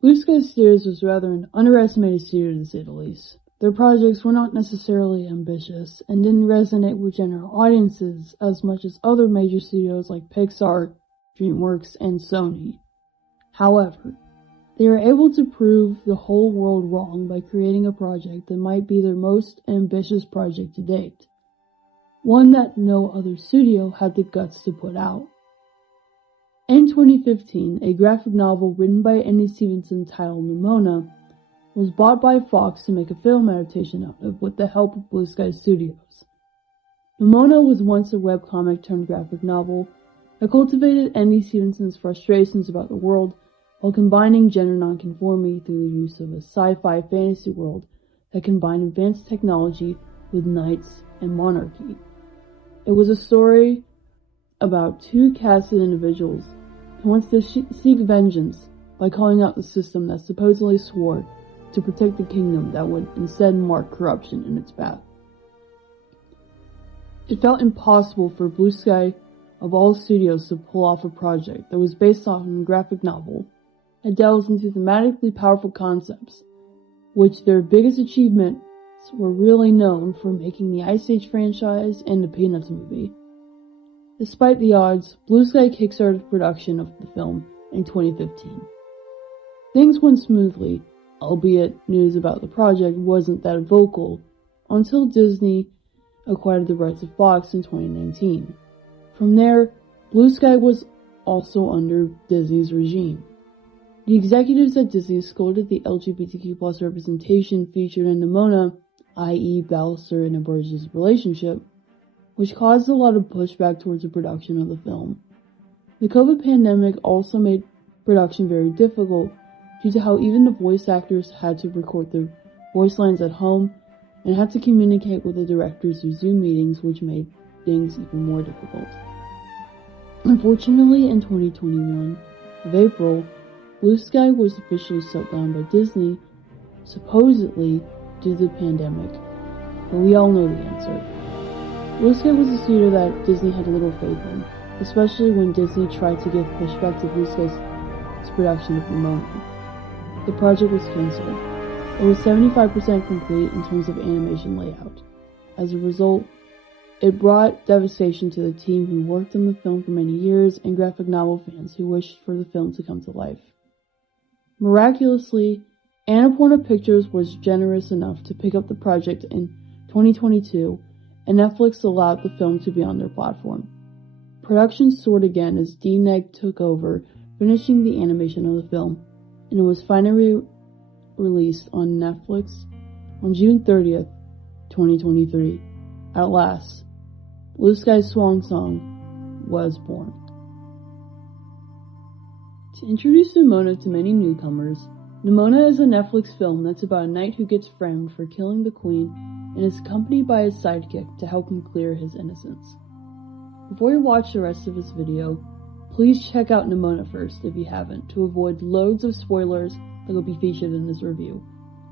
Blue Sky Studios was rather an underestimated studio to say the least. Their projects were not necessarily ambitious and didn't resonate with general audiences as much as other major studios like Pixar, DreamWorks, and Sony. However, they were able to prove the whole world wrong by creating a project that might be their most ambitious project to date. One that no other studio had the guts to put out. In 2015, a graphic novel written by Andy Stevenson titled Nimona was bought by Fox to make a film adaptation out of with the help of Blue Sky Studios. Nimona was once a webcomic turned graphic novel that cultivated Andy Stevenson's frustrations about the world while combining gender nonconformity through the use of a sci-fi fantasy world that combined advanced technology with knights and monarchy. It was a story about two casted individuals who wants to seek vengeance by calling out the system that supposedly swore to protect the kingdom that would instead mark corruption in its path. It felt impossible for Blue Sky, of all studios, to pull off a project that was based on a graphic novel that delves into thematically powerful concepts, which their biggest achievements were really known for making the Ice Age franchise and the Peanuts movie. Despite the odds, Blue Sky kickstarted production of the film in 2015. Things went smoothly, albeit news about the project wasn't that vocal until Disney acquired the rights of Fox in 2019. From there, Blue Sky was also under Disney's regime. The executives at Disney scolded the LGBTQ+ representation featured in Nimona, i.e. Ballister and Ambrosia's relationship, which caused a lot of pushback towards the production of the film. The COVID pandemic also made production very difficult due to how even the voice actors had to record their voice lines at home and had to communicate with the directors through Zoom meetings, which made things even more difficult. Unfortunately, in 2021 of April, Blue Sky was officially shut down by Disney, supposedly due to the pandemic, but we all know the answer. Blue Sky was a studio that Disney had little faith in, especially when Disney tried to give pushback to Blue Sky's production of Nimona. The project was cancelled. It was 75% complete in terms of animation layout. As a result, it brought devastation to the team who worked on the film for many years and graphic novel fans who wished for the film to come to life. Miraculously, Annapurna Pictures was generous enough to pick up the project in 2022, and Netflix allowed the film to be on their platform. Production soared again as D-Neg took over, finishing the animation of the film, and it was finally released on Netflix on June 30th, 2023. At last, Blue Sky's Swan song was born. To introduce Nimona to many newcomers, Nimona is a Netflix film that's about a knight who gets framed for killing the queen and is accompanied by his sidekick to help him clear his innocence. Before you watch the rest of this video, please check out Nimona first if you haven't, to avoid loads of spoilers that will be featured in this review.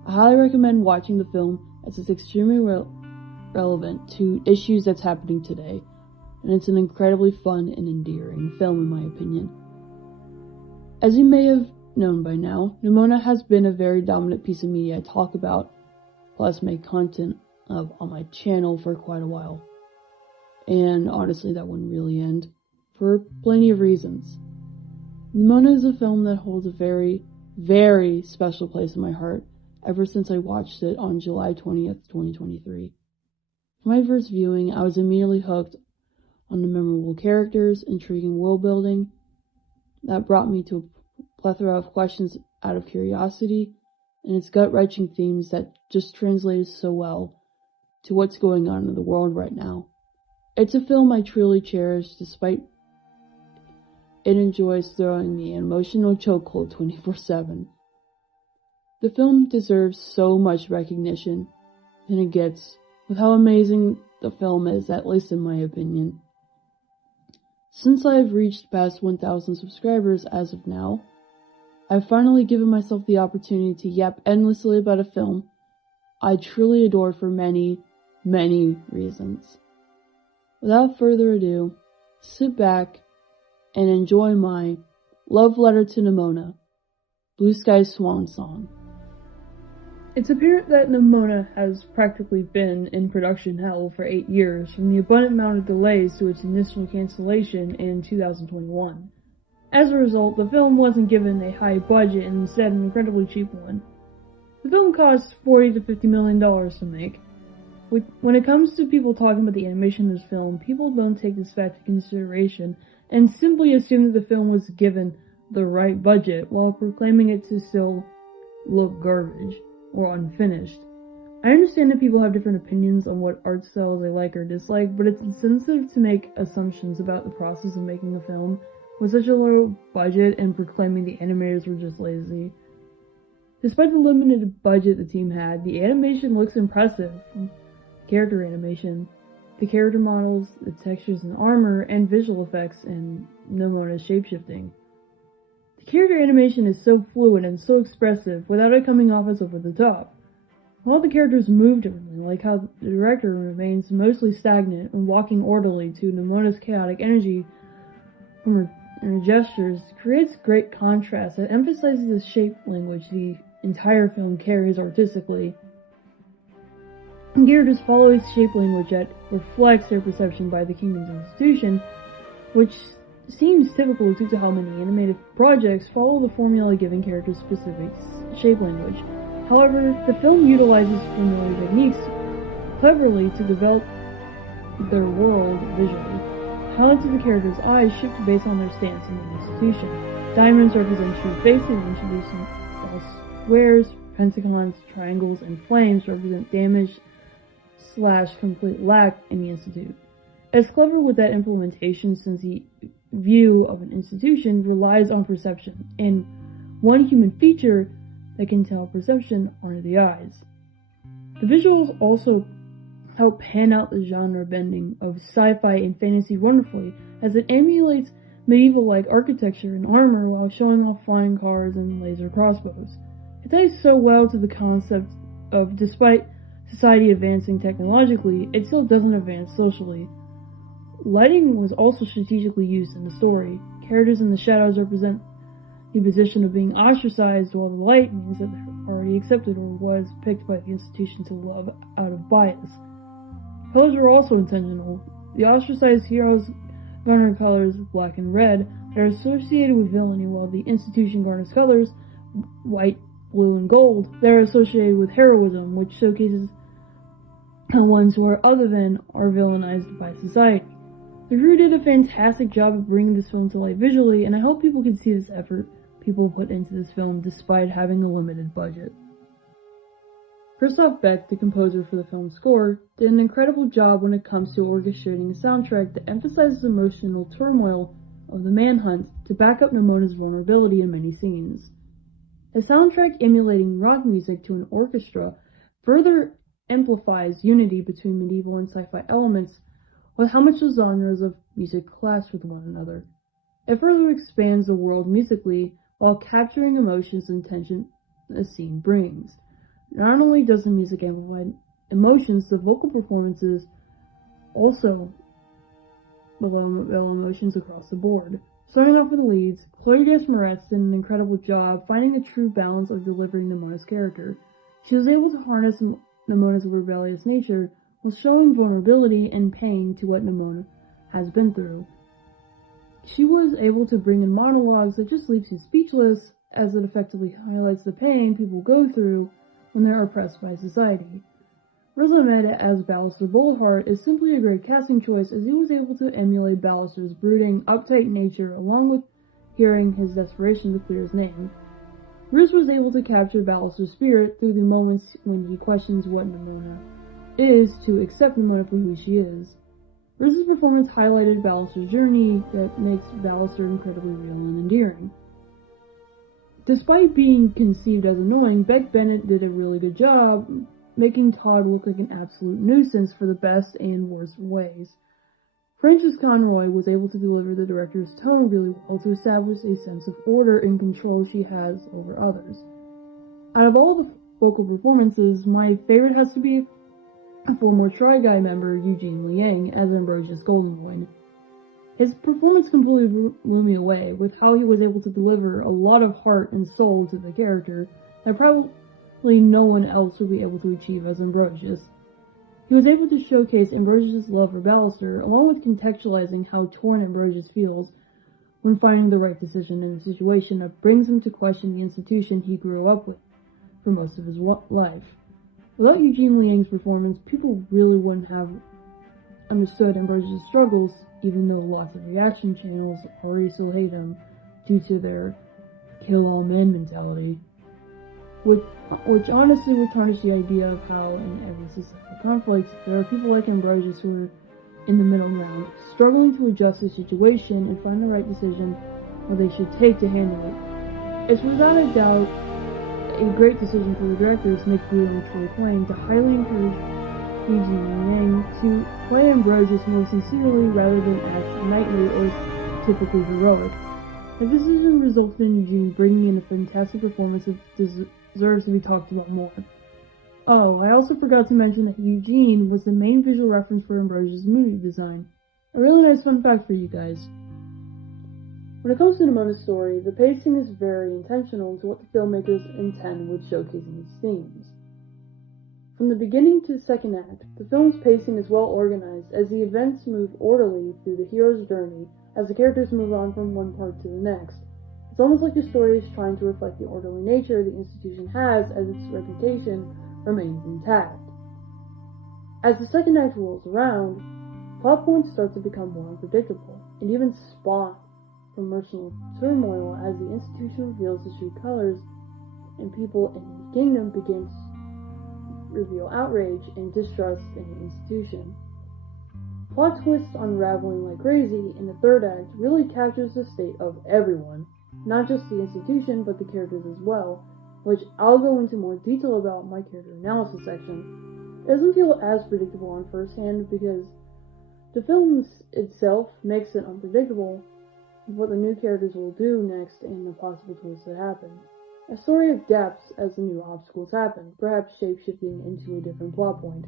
I highly recommend watching the film as it's extremely relevant to issues that's happening today, and it's an incredibly fun and endearing film in my opinion. As you may have known by now, Nimona has been a very dominant piece of media I talk about, plus make content of on my channel for quite a while. And honestly, that wouldn't really end, for plenty of reasons. Nimona is a film that holds a very, very special place in my heart ever since I watched it on July 20th, 2023. For my first viewing, I was immediately hooked on the memorable characters, intriguing world building, that brought me to a plethora of questions out of curiosity, and its gut-wrenching themes that just translated so well to what's going on in the world right now. It's a film I truly cherish, despite it enjoys throwing me an emotional chokehold 24/7. The film deserves so much recognition than it gets, with how amazing the film is, at least in my opinion. Since I've reached past 1,000 subscribers as of now, I've finally given myself the opportunity to yap endlessly about a film I truly adore for many, many reasons. Without further ado, sit back and enjoy my love letter to Nimona. Blue Sky's Swan Song. It's apparent that Nimona has practically been in production hell for 8 years, from the abundant amount of delays to its initial cancellation in 2021. As a result, the film wasn't given a high budget and instead an incredibly cheap one. The film cost $40 to $50 million to make. When it comes to people talking about the animation of this film, people don't take this fact into consideration and simply assume that the film was given the right budget while proclaiming it to still look garbage or unfinished. I understand that people have different opinions on what art styles they like or dislike, but it's insensitive to make assumptions about the process of making a film with such a low budget and proclaiming the animators were just lazy. Despite the limited budget the team had, the animation looks impressive. Character animation, the character models, the textures and armor, and visual effects, and Nimona's shapeshifting. The character animation is so fluid and so expressive without it coming off as over the top. All the characters move differently, like how the director remains mostly stagnant and walking orderly to Nimona's chaotic energy from her gestures, creates great contrast that emphasizes the shape language the entire film carries artistically. Characters follow a shape language that reflects their perception by the kingdom's institution, which seems typical due to how many animated projects follow the formula giving characters specific shape language. However, the film utilizes familiar techniques cleverly to develop their world visually. Highlights of the characters' eyes shift based on their stance in the institution. Diamonds represent true faces, introducing false squares, pentagons, triangles, and flames represent damage / complete lack in the institute. It's clever with that implementation since the view of an institution relies on perception, and one human feature that can tell perception are the eyes. The visuals also help pan out the genre bending of sci-fi and fantasy wonderfully, as it emulates medieval-like architecture and armor while showing off flying cars and laser crossbows. It ties so well to the concept of, despite society advancing technologically, it still doesn't advance socially. Lighting was also strategically used in the story. Characters in the shadows represent the position of being ostracized, while the light means that they're already accepted or was picked by the institution to love out of bias. Colors were also intentional. The ostracized heroes garner colors black and red that are associated with villainy, while the institution garners colors white, blue, and gold that are associated with heroism, which showcases how ones who are other than are villainized by society. The crew did a fantastic job of bringing this film to life visually, and I hope people can see this effort people put into this film despite having a limited budget. Christoph Beck, the composer for the film's score, did an incredible job when it comes to orchestrating a soundtrack that emphasizes the emotional turmoil of the manhunt to back up Nimona's vulnerability in many scenes. A soundtrack emulating rock music to an orchestra further amplifies unity between medieval and sci-fi elements with how much the genres of music clash with one another. It further expands the world musically while capturing emotions and tension a scene brings. Not only does the music amplify emotions, the vocal performances also bellow emotions across the board. Starting off with the leads, Chloe Moretz did an incredible job finding the true balance of delivering Nimona's character. She was able to harness Nimona's rebellious nature while showing vulnerability and pain to what Nimona has been through. She was able to bring in monologues that just leaves you speechless, as it effectively highlights the pain people go through when they're oppressed by society. Riz Ahmed as Ballister Bullheart is simply a great casting choice, as he was able to emulate Ballister's brooding, uptight nature along with hearing his desperation to clear his name. Riz was able to capture Ballister's spirit through the moments when he questions what Nimona is to accept Nimona for who she is. Riz's performance highlighted Ballister's journey that makes Ballister incredibly real and endearing. Despite being conceived as annoying, Beck Bennett did a really good job making Todd look like an absolute nuisance for the best and worst ways. Frances Conroy was able to deliver the director's tone really well to establish a sense of order and control she has over others. Out of all the vocal performances, my favorite has to be a former Try Guy member Eugene Liang as Ambrosius Goldenloin. His performance completely blew me away with how he was able to deliver a lot of heart and soul to the character that probably no one else would be able to achieve as Ambrosius. He was able to showcase Ambrosius' love for Ballister, along with contextualizing how torn Ambrosius feels when finding the right decision in a situation that brings him to question the institution he grew up with for most of his life. Without Eugene Liang's performance, people really wouldn't have understood Ambrosius' struggles, even though lots of reaction channels already still hate him due to their kill all men mentality, which honestly would tarnish the idea of how in every societal conflict there are people like Ambrosius who are in the middle ground, struggling to adjust the situation and find the right decision what they should take to handle it. It's without a doubt a great decision for the directors, Nick Wu and Troy Quang, to highly encourage Eugene Liang to play Ambrosius more sincerely rather than act knightly or typically heroic. The decision resulted in Eugene bringing in a fantastic performance that deserves to be talked about more. Oh, I also forgot to mention that Eugene was the main visual reference for Ambrosius' movie design. A really nice fun fact for you guys. When it comes to Nimona's story, the pacing is very intentional to what the filmmakers intend with showcasing its themes. From the beginning to the second act, the film's pacing is well organized as the events move orderly through the hero's journey as the characters move on from one part to the next. It's almost like the story is trying to reflect the orderly nature the institution has as its reputation remains intact. As the second act rolls around, plot points start to become more unpredictable, and even spawn from emotional turmoil as the institution reveals its true colors, and people in the kingdom begin to reveal outrage and distrust in the institution. Plot twists unraveling like crazy in the third act really captures the state of everyone, not just the institution but the characters as well, which I'll go into more detail about in my character analysis section. It doesn't feel as predictable on first hand because the film itself makes it unpredictable what the new characters will do next and the possible twists that happen. A story adapts as the new obstacles happen, perhaps shape-shifting into a different plot point.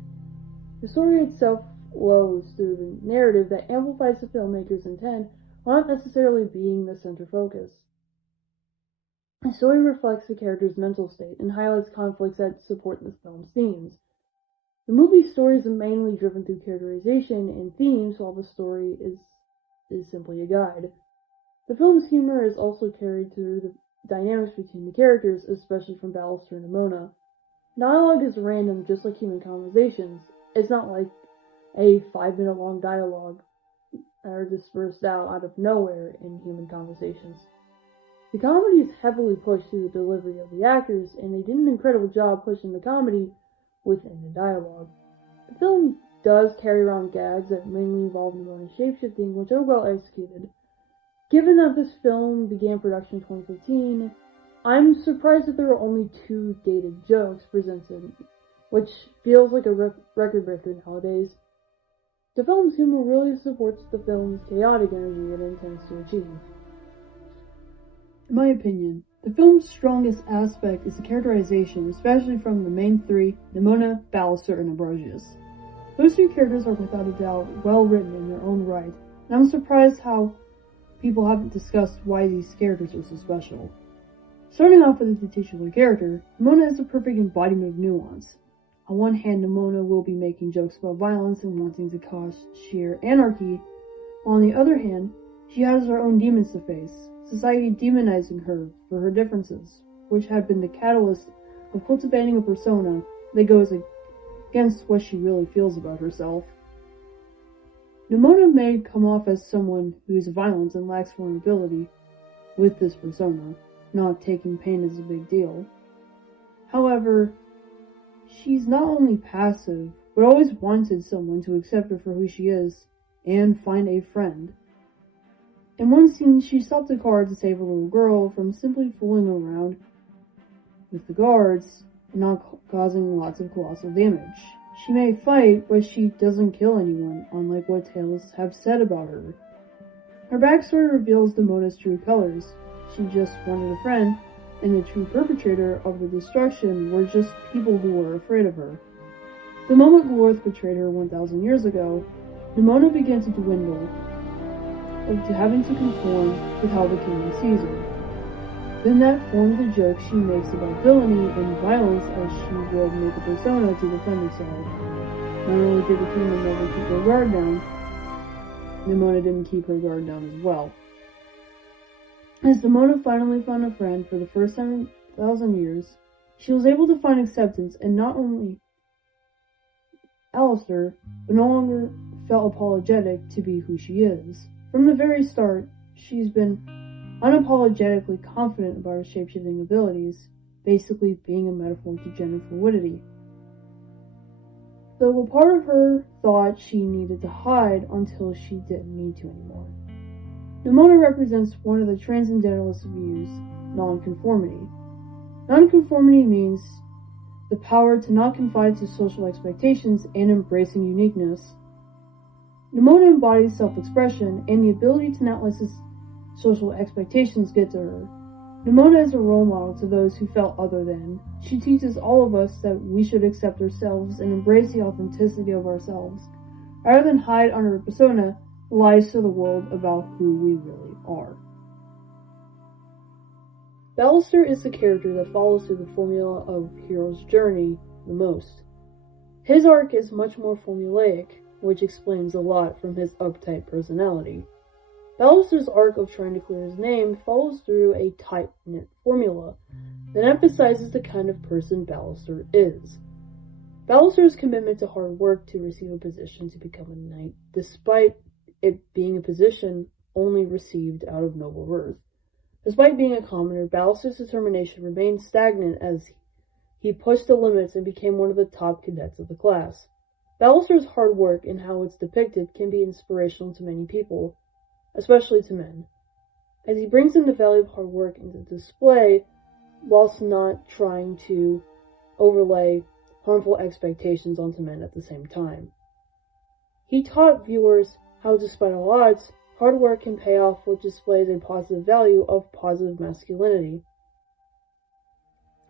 The story itself flows through the narrative that amplifies the filmmaker's intent while not necessarily being the center focus. The story reflects the character's mental state and highlights conflicts that support the film's themes. The movie's story is mainly driven through characterization and themes, while the story is simply a guide. The film's humor is also carried through the dynamics between the characters, especially from Ballister and Nimona. Dialogue is random, just like human conversations. It's not like a 5-minute long dialogue that are dispersed out of nowhere in human conversations. The comedy is heavily pushed through the delivery of the actors, and they did an incredible job pushing the comedy within the dialogue. The film does carry around gags that mainly involve Nimona's shapeshifting, which are well executed. Given that this film began production in 2015, I'm surprised that there are only 2 dated jokes presented, which feels like a record breaker nowadays. The film's humor really supports the film's chaotic energy it intends to achieve. In my opinion, the film's strongest aspect is the characterization, especially from the main 3, Nimona, Ballister, and Ambrosius. Those 3 characters are without a doubt well written in their own right, and I'm surprised how people haven't discussed why these characters are so special. Starting off with the titular character, Nimona is a perfect embodiment of nuance. On one hand, Nimona will be making jokes about violence and wanting to cause sheer anarchy, while on the other hand, she has her own demons to face, society demonizing her for her differences, which had been the catalyst of cultivating a persona that goes against what she really feels about herself. Nimona may come off as someone who is violent and lacks vulnerability with this persona, not taking pain as a big deal. However, she's not only passive, but always wanted someone to accept her for who she is and find a friend. In one scene, she stopped a car to save a little girl from simply fooling around with the guards and not causing lots of colossal damage. She may fight, but she doesn't kill anyone, unlike what tales have said about her. Her backstory reveals Nimona's true colors. She just wanted a friend, and the true perpetrator of the destruction were just people who were afraid of her. The moment Lorth betrayed her 1,000 years ago, Nimona began to dwindle, to having to conform with how the kingdom sees her. Then that forms the joke she makes about villainy and violence as she will make a persona to defend herself. Not only did the kingdom never keep her guard down, Nimona didn't keep her guard down as well. As Nimona finally found a friend for the first time in 1,000 years, she was able to find acceptance and not only Alistair, but no longer felt apologetic to be who she is. From the very start, she's been unapologetically confident about her shapeshifting abilities, basically being a metaphor to gender fluidity. Though a part of her thought she needed to hide until she didn't need to anymore. Nimona represents one of the transcendentalist views, nonconformity. Nonconformity means the power to not conform to social expectations and embracing uniqueness. Nimona embodies self-expression and the ability to not let social expectations get to her. Nimona is a role model to those who felt other than. She teaches all of us that we should accept ourselves and embrace the authenticity of ourselves, rather than hide under a persona that lies to the world about who we really are. Ballister is the character that follows through the formula of hero's journey the most. His arc is much more formulaic, which explains a lot from his uptight personality. Ballister's arc of trying to clear his name follows through a tight-knit formula that emphasizes the kind of person Ballister is. Ballister's commitment to hard work to receive a position to become a knight, despite it being a position only received out of noble birth. Despite being a commoner, Ballister's determination remained stagnant as he pushed the limits and became one of the top cadets of the class. Ballister's hard work and how it's depicted can be inspirational to many people, especially to men, as he brings in the value of hard work into display whilst not trying to overlay harmful expectations onto men at the same time. He taught viewers how, despite all odds, hard work can pay off, which displays a positive value of positive masculinity.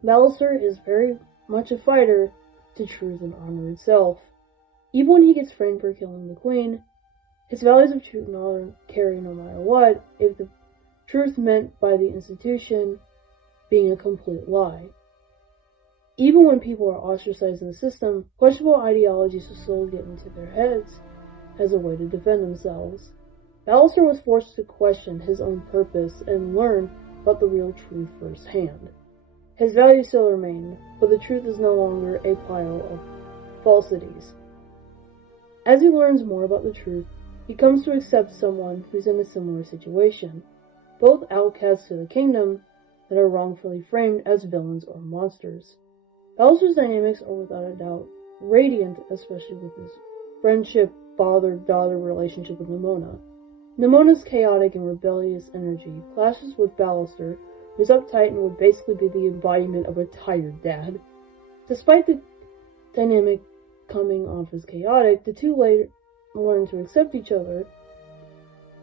Ballister is very much a fighter to truth and honor itself. Even when he gets framed for killing the queen, his values of truth and honor carry no matter what, if the truth meant by the institution being a complete lie. Even when people are ostracized in the system, questionable ideologies will still get into their heads as a way to defend themselves. Ballister was forced to question his own purpose and learn about the real truth firsthand. His values still remain, but the truth is no longer a pile of falsities. As he learns more about the truth, he comes to accept someone who's in a similar situation, both outcasts to the kingdom that are wrongfully framed as villains or monsters. Ballister's dynamics are without a doubt radiant, especially with his friendship, father-daughter relationship with Nimona. Nimona's chaotic and rebellious energy clashes with Ballister, who's uptight and would basically be the embodiment of a tired dad. Despite the dynamic coming off as chaotic, the two later learn to accept each other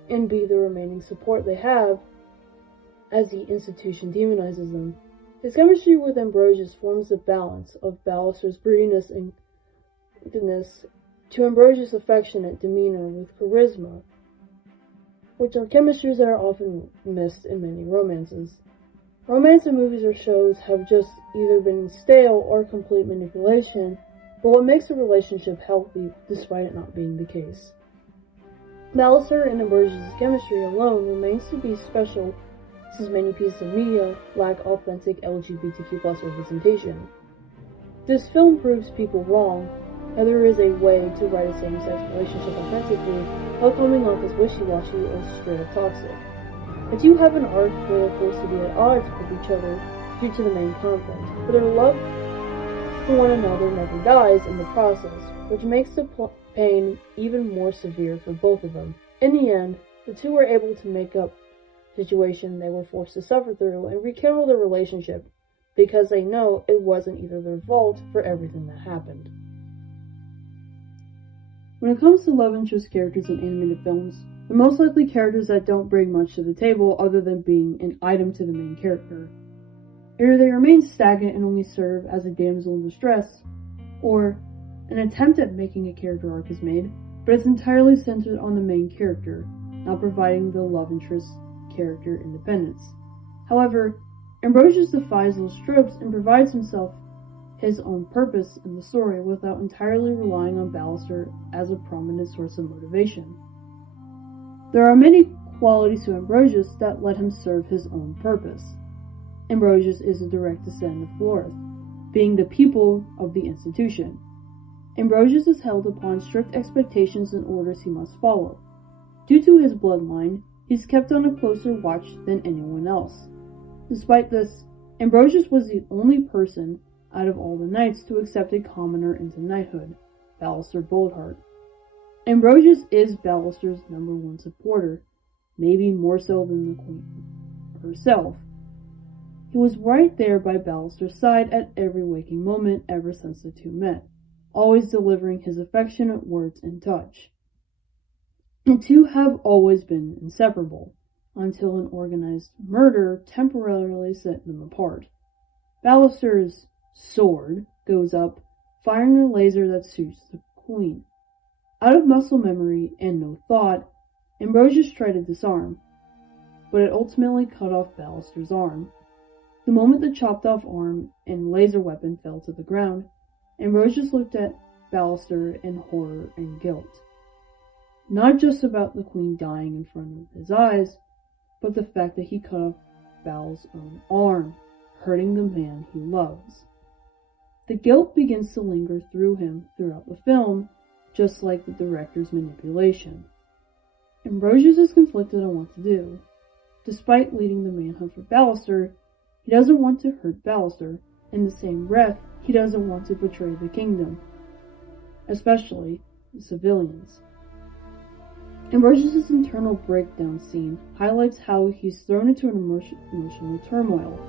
and be the remaining support they have as the institution demonizes them. His chemistry with Ambrosius forms the balance of Ballister's broodiness and goodness to Ambrosius' affectionate demeanor with charisma, which are chemistries that are often missed in many romances. Romance in movies or shows have just either been stale or complete manipulation, but what makes a relationship healthy despite it not being the case. Ballister and Ambrosius' chemistry alone remains to be special since many pieces of media lack authentic LGBTQ+ representation. This film proves people wrong, that there is a way to write a same-sex relationship authentically without coming off as wishy-washy or straight-up toxic. The two have an arc where they're forced to be at odds with each other due to the main conflict, but their love for one another never dies in the process, which makes the pain even more severe for both of them. In the end, the two were able to make up the situation they were forced to suffer through and rekindle their relationship because they know it wasn't either their fault for everything that happened. When it comes to love interest characters in animated films, they're most likely characters that don't bring much to the table other than being an item to the main character. Either they remain stagnant and only serve as a damsel in distress, or an attempt at making a character arc is made, but it's entirely centered on the main character. not providing the love interest character independence. However, Ambrosius defies those tropes and provides himself his own purpose in the story without entirely relying on Ballister as a prominent source of motivation. There are many qualities to Ambrosius that let him serve his own purpose. Ambrosius is a direct descendant of Glorith, being the pupil of the institution. Ambrosius is held upon strict expectations and orders he must follow. Due to his bloodline, he is kept on a closer watch than anyone else. Despite this, Ambrosius was the only person out of all the knights to accept a commoner into knighthood, Ballister Boldheart. Ambrosius is Ballister's #1 supporter, maybe more so than the Queen herself. He was right there by Ballister's side at every waking moment ever since the two met, always delivering his affectionate words and touch. The two have always been inseparable, until an organized murder temporarily set them apart. Ballister's sword goes up, firing a laser that suits the Queen. Out of muscle memory and no thought, Ambrosius tried to disarm, but it ultimately cut off Ballister's arm. The moment the chopped off arm and laser weapon fell to the ground, Ambrosius looked at Ballister in horror and guilt. Not just about the Queen dying in front of his eyes, but the fact that he cut off Bal's own arm, hurting the man he loves. The guilt begins to linger through him throughout the film, just like the director's manipulation. Ambrosius is conflicted on what to do. Despite leading the manhunt for Ballister, he doesn't want to hurt Ballister. In the same breath, he doesn't want to betray the kingdom, especially the civilians. Ambrosius' internal breakdown scene highlights how he's thrown into an emotional turmoil.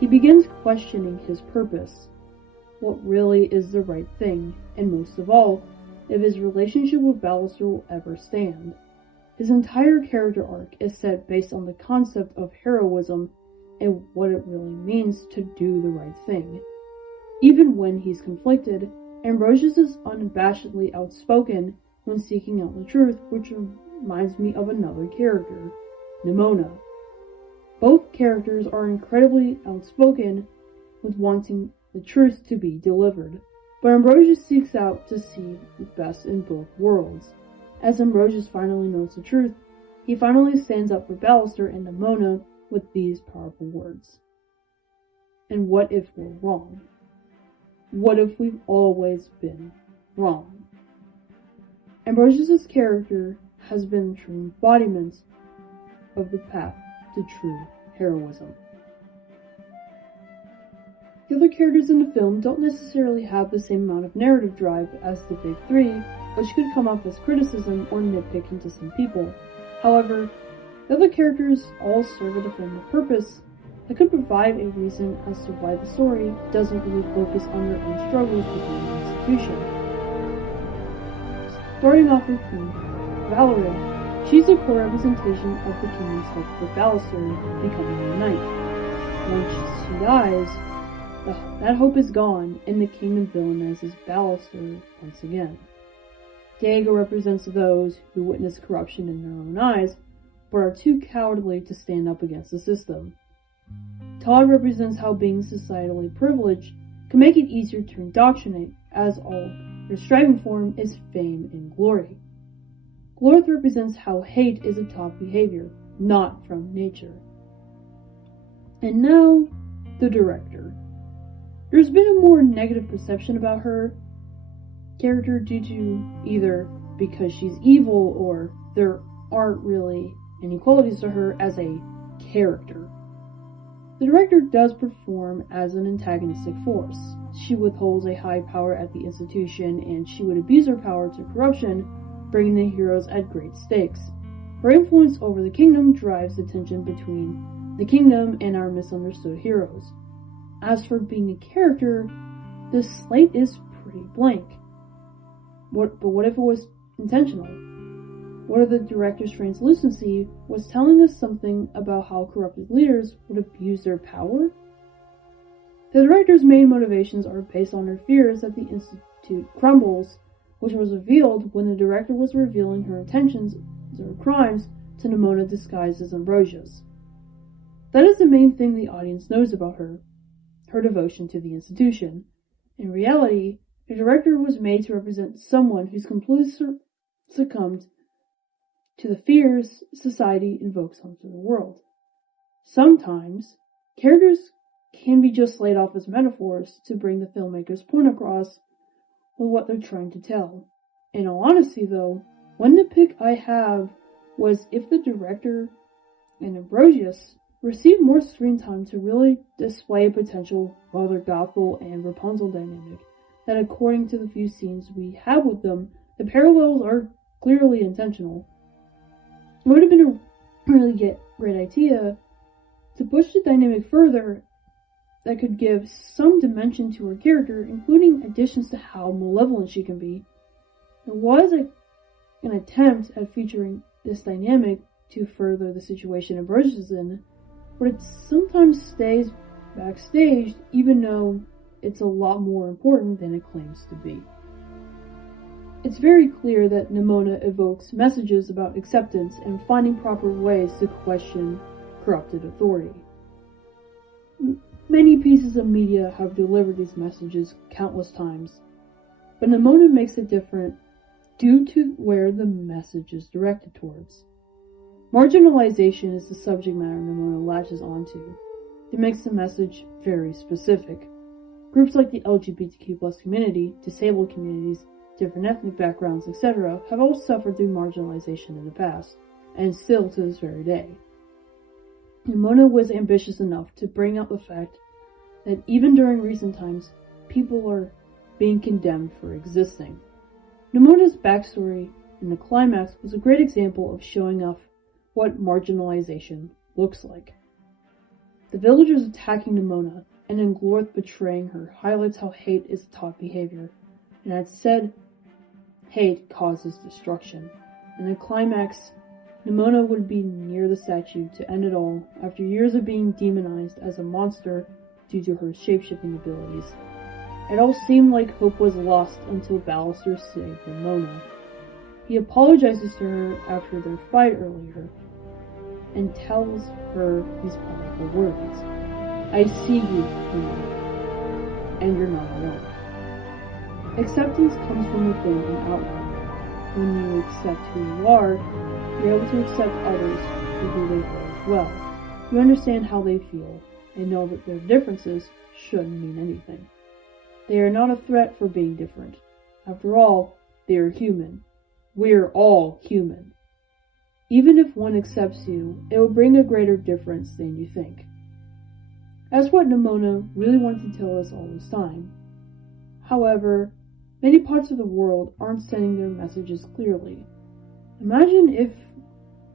He begins questioning his purpose, what really is the right thing, and most of all, if his relationship with Ballister will ever stand. His entire character arc is set based on the concept of heroism and what it really means to do the right thing. Even when he's conflicted, Ambrosius is unabashedly outspoken when seeking out the truth, which reminds me of another character, Nimona. Both characters are incredibly outspoken with wanting the truth to be delivered, but Ambrosius seeks out to see the best in both worlds. As Ambrosius finally knows the truth, he finally stands up for Ballister and Nimona with these powerful words. And what if we're wrong? What if we've always been wrong? Ambrosius' character has been true embodiment of the path to true heroism. The other characters in the film don't necessarily have the same amount of narrative drive as the big three, which could come off as criticism or nitpicking to some people. However, the other characters all serve a definite purpose that could provide a reason as to why the story doesn't really focus on their own struggles within the institution. Starting off with Queen Valerie, she's a core representation of the kingdom's hope for Ballister becoming a knight. Once she dies, that hope is gone, and the kingdom villainizes Ballister once again. Diego represents those who witness corruption in their own eyes, but are too cowardly to stand up against the system. Todd represents how being societally privileged can make it easier to indoctrinate, as all you're striving for is fame and glory. Glorith represents how hate is a taught behavior, not from nature. And now, the director. There's been a more negative perception about her character due to either because she's evil or there aren't really any qualities to her as a character. The director does perform as an antagonistic force. She withholds a high power at the institution, and she would abuse her power to corruption, bringing the heroes at great stakes. Her influence over the kingdom drives the tension between the kingdom and our misunderstood heroes. As for being a character, the slate is pretty blank. But what if it was intentional? What if the director's translucency was telling us something about how corrupted leaders would abuse their power? The director's main motivations are based on her fears that the institute crumbles, which was revealed when the director was revealing her intentions her crimes to Nimona disguised as Ambrosia's. That is the main thing the audience knows about her devotion to the institution. In reality, the director was made to represent someone who's completely succumbed to the fears society invokes onto the world. Sometimes, characters can be just laid off as metaphors to bring the filmmaker's point across with what they're trying to tell. In all honesty, though, one nitpick I have was if the director and Ambrosius received more screen time to really display a potential rather Gothel and Rapunzel dynamic, that according to the few scenes we have with them, the parallels are clearly intentional. It would have been a really great idea to push the dynamic further that could give some dimension to her character, including additions to how malevolent she can be. There was an attempt at featuring this dynamic to further the situation Ambrosius is in, but it sometimes stays backstage even though it's a lot more important than it claims to be. It's very clear that Nimona evokes messages about acceptance and finding proper ways to question corrupted authority. Many pieces of media have delivered these messages countless times, but Nimona makes it different due to where the message is directed towards. Marginalization is the subject matter Nimona latches onto. It makes the message very specific. Groups like the LGBTQ+ community, disabled communities, different ethnic backgrounds, etc. have all suffered through marginalization in the past, and still to this very day. Nimona was ambitious enough to bring out the fact that even during recent times, people are being condemned for existing. Nimona's backstory in the climax was a great example of showing off what marginalization looks like. The villagers attacking Nimona and then Glorth betraying her highlights how hate is taught behavior, and as said, hate causes destruction. In the climax, Nimona would be near the statue to end it all after years of being demonized as a monster due to her shapeshifting abilities. It all seemed like hope was lost until Ballister saved Nimona. He apologizes to her after their fight earlier and tells her these powerful words. I see you, Nimona, and you're not alone. Acceptance comes from within and outward. When you accept who you are, you're able to accept others for who they are as well. You understand how they feel, and know that their differences shouldn't mean anything. They are not a threat for being different. After all, they are human. We're all human. Even if one accepts you, it will bring a greater difference than you think. That's what Nimona really wanted to tell us all this time. However, many parts of the world aren't sending their messages clearly. Imagine if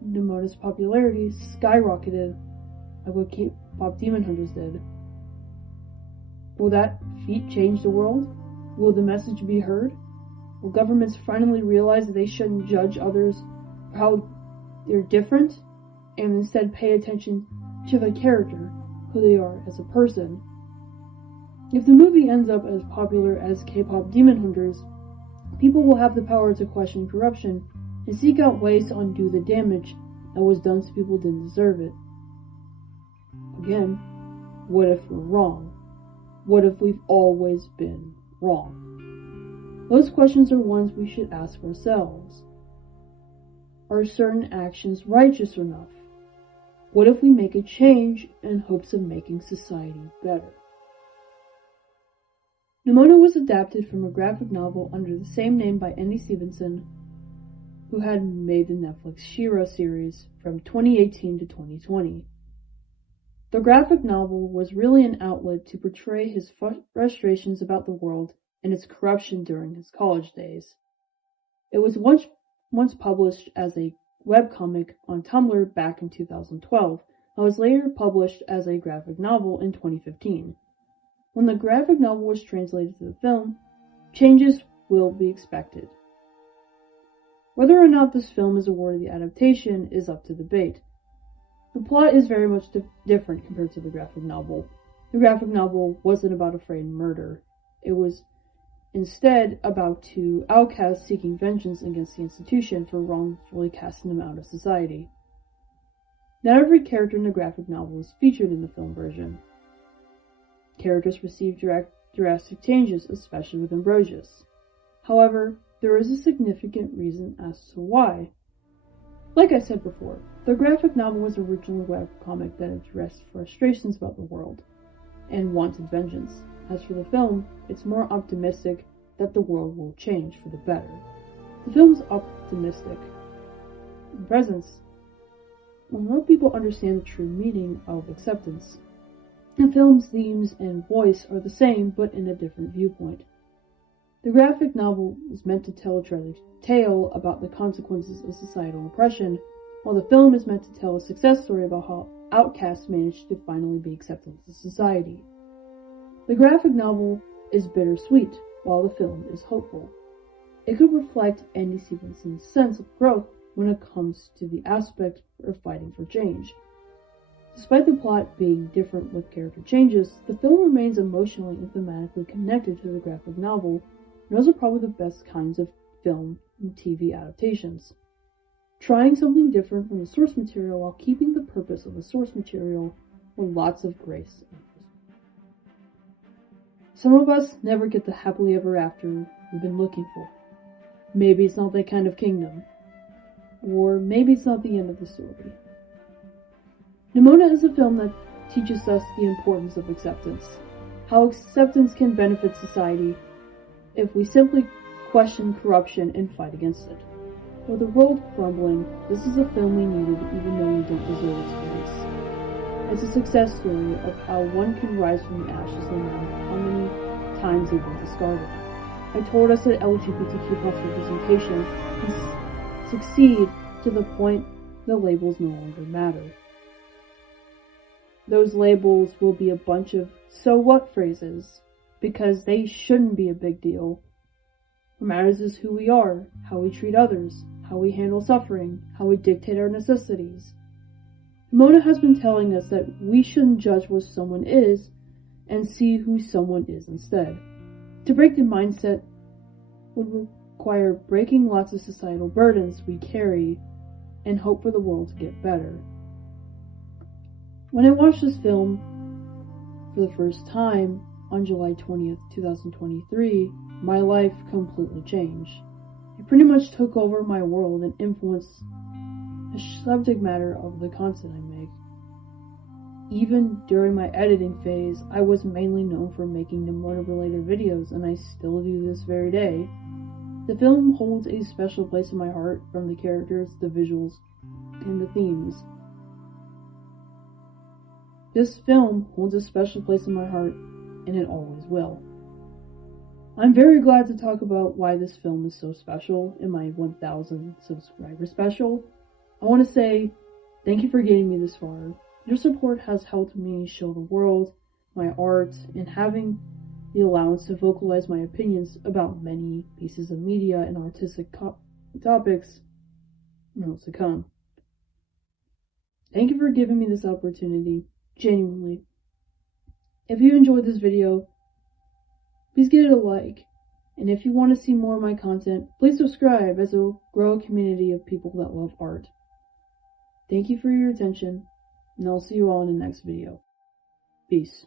Nimona's popularity skyrocketed like what K-pop Demon Hunters did. Will that feat change the world? Will the message be heard? Will governments finally realize that they shouldn't judge others for how they're different, and instead pay attention to the character, who they are as a person? If the movie ends up as popular as K-pop Demon Hunters, people will have the power to question corruption and seek out ways to undo the damage that was done to people who didn't deserve it. Again, what if we're wrong? What if we've always been wrong? Those questions are ones we should ask ourselves. Are certain actions righteous enough? What if we make a change in hopes of making society better? Nimona was adapted from a graphic novel under the same name by Andy Stevenson, who had made the Netflix She-Ra series from 2018 to 2020. The graphic novel was really an outlet to portray his frustrations about the world and its corruption during his college days. It was once published as a webcomic on Tumblr back in 2012, and was later published as a graphic novel in 2015. When the graphic novel was translated to the film, changes will be expected. Whether or not this film is a worthy adaptation is up to debate. The plot is very much different compared to the graphic novel. The graphic novel wasn't about a framed murder. It was instead about two outcasts seeking vengeance against the institution for wrongfully casting them out of society. Not every character in the graphic novel is featured in the film version. Characters receive drastic changes, especially with Ambrosius. However, there is a significant reason as to why. Like I said before, the graphic novel was originally a webcomic that addressed frustrations about the world and wanted vengeance. As for the film, it's more optimistic that the world will change for the better. The film's optimistic presence will help people understand the true meaning of acceptance. The film's themes and voice are the same, but in a different viewpoint. The graphic novel is meant to tell a tragic tale about the consequences of societal oppression, while the film is meant to tell a success story about how outcasts managed to finally be accepted into society. The graphic novel is bittersweet, while the film is hopeful. It could reflect Andy Stevenson's sense of growth when it comes to the aspect of fighting for change. Despite the plot being different with character changes, the film remains emotionally and thematically connected to the graphic novel, and those are probably the best kinds of film and TV adaptations. Trying something different from the source material while keeping the purpose of the source material with lots of grace. Some of us never get the happily ever after we've been looking for. Maybe it's not that kind of kingdom. Or maybe it's not the end of the story. Nimona is a film that teaches us the importance of acceptance. How acceptance can benefit society if we simply question corruption and fight against it. With the world crumbling, this is a film we needed even though we don't deserve its place. It's a success story of how one can rise from the ashes no matter how many times they've been discarded. I told us that LGBTQ+ representation can succeed to the point the labels no longer matter. Those labels will be a bunch of so what phrases, because they shouldn't be a big deal. What matters is who we are, how we treat others, how we handle suffering, how we dictate our necessities. Nimona has been telling us that we shouldn't judge what someone is and see who someone is instead. To break the mindset would require breaking lots of societal burdens we carry and hope for the world to get better. When I watched this film for the first time on July 20th, 2023, my life completely changed. It pretty much took over my world and influenced the subject matter of the content I make. Even during my editing phase, I was mainly known for making Nimona-related videos, and I still do this very day. The film holds a special place in my heart, from the characters, the visuals, and the themes. This film holds a special place in my heart, and it always will. I'm very glad to talk about why this film is so special in my 1,000 subscriber special. I want to say thank you for getting me this far. Your support has helped me show the world my art and having the allowance to vocalize my opinions about many pieces of media and artistic topics to come. Thank you for giving me this opportunity, genuinely. If you enjoyed this video, please give it a like, and if you want to see more of my content, please subscribe as it will grow a community of people that love art. Thank you for your attention, and I'll see you all in the next video. Peace.